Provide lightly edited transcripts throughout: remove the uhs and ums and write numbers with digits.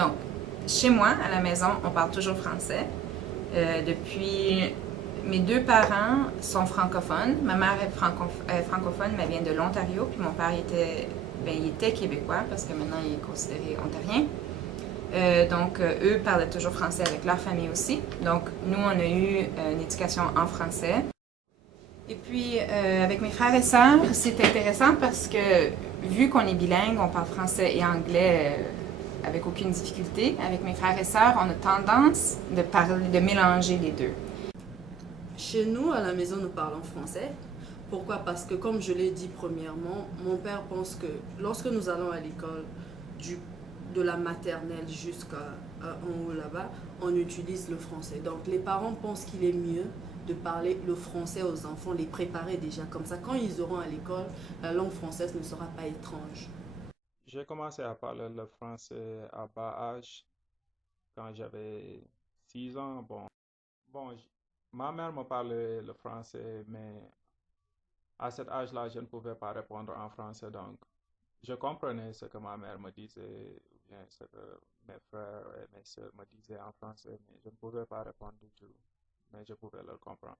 Donc, chez moi, à la maison, on parle toujours français. Depuis, mes deux parents sont francophones. Ma mère est francophone, mais vient de l'Ontario. Puis mon père il était québécois parce que maintenant il est considéré ontarien. Donc, eux parlaient toujours français avec leur famille aussi. Donc, nous, on a eu une éducation en français. Et puis, avec mes frères et sœurs, c'est intéressant parce que, vu qu'on est bilingue, on parle français et anglais avec aucune difficulté. Avec mes frères et sœurs, on a tendance de mélanger les deux. Chez nous, à la maison, nous parlons français. Pourquoi? Parce que, comme je l'ai dit premièrement, mon père pense que lorsque nous allons à l'école, de la maternelle jusqu'à en haut là-bas, on utilise le français. Donc, les parents pensent qu'il est mieux de parler le français aux enfants, les préparer déjà. Comme ça, quand ils auront à l'école, la langue française ne sera pas étrange. J'ai commencé à parler le français à bas âge, quand j'avais 6 ans. Bon, ma mère me parlait le français, mais à cet âge-là, je ne pouvais pas répondre en français, donc je comprenais ce que ma mère me disait, ou bien ce que mes frères et mes sœurs me disaient en français, mais je ne pouvais pas répondre du tout, mais je pouvais le comprendre.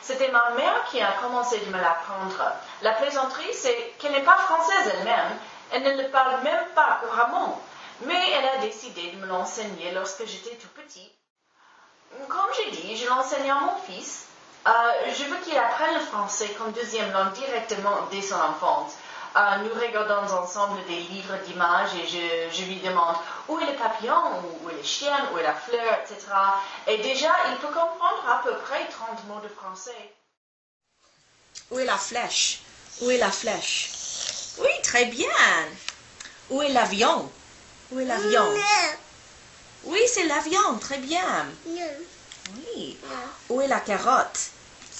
C'était ma mère qui a commencé de me l'apprendre. La plaisanterie, c'est qu'elle n'est pas française elle-même, elle ne le parle même pas couramment, mais elle a décidé de me l'enseigner lorsque j'étais tout petit. Comme j'ai dit, je l'enseigne à mon fils. Je veux qu'il apprenne le français comme deuxième langue directement dès son enfance. Nous regardons ensemble des livres d'images et je lui demande où est le papillon, où est le chien, où est la fleur, etc. Et déjà, il peut comprendre à peu près 30 mots de français. Où est la flèche? Où est la flèche? Oui, très bien. Où est l'avion? Où est l'avion? Oui, c'est l'avion, très bien. Oui. Où est la carotte?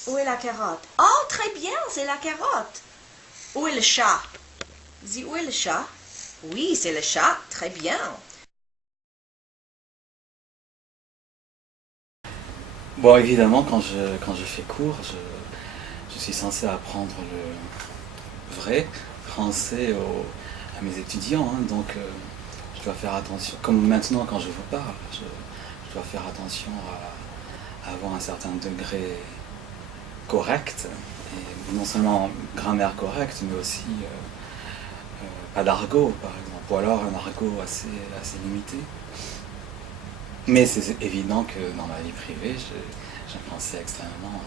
Où est la carotte? Oh, très bien, c'est la carotte. Où est le chat? Dis, où est le chat? Oui, c'est le chat, très bien. Bon, évidemment, quand je fais cours, je suis censé apprendre le vrai français à mes étudiants, hein, donc je dois faire attention, comme maintenant quand je vous parle, je dois faire attention à avoir un certain degré correct, et non seulement grammaire correcte, mais aussi pas d'argot, par exemple, ou alors un argot assez limité. Mais c'est évident que dans ma vie privée, j'ai un français extrêmement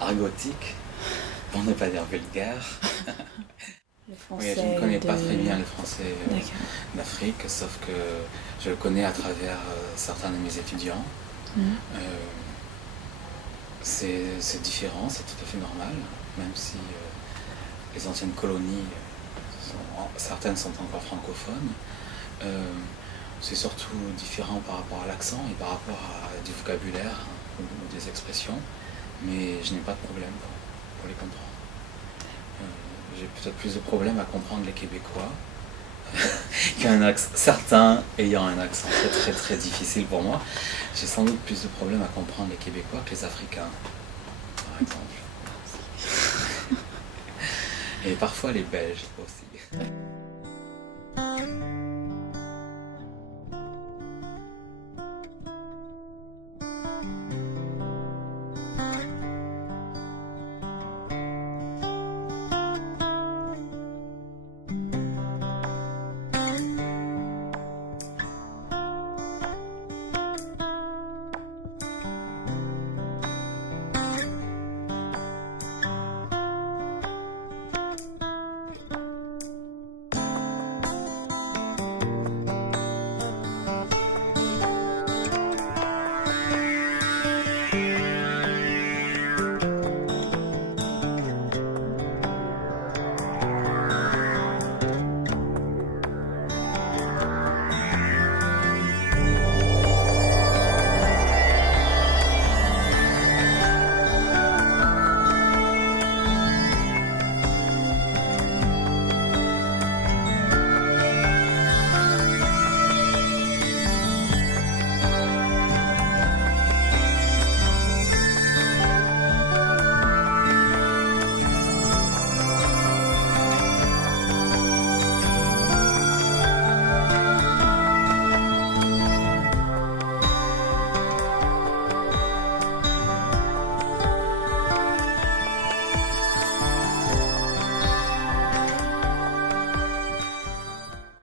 argotique, pour ne pas dire vulgaire. Oui, je ne connais pas très bien le français d'Afrique, sauf que je le connais à travers certains de mes étudiants. C'est différent, c'est tout à fait normal, même si les anciennes colonies, certaines sont encore francophones. C'est surtout différent par rapport à l'accent et par rapport à du vocabulaire, hein, ou des expressions, mais je n'ai pas de problème pour les comprendre. J'ai peut-être plus de problèmes à comprendre les Québécois, certains ayant un accent très très très difficile pour moi. J'ai sans doute plus de problèmes à comprendre les Québécois que les Africains, par exemple. Et parfois les Belges aussi.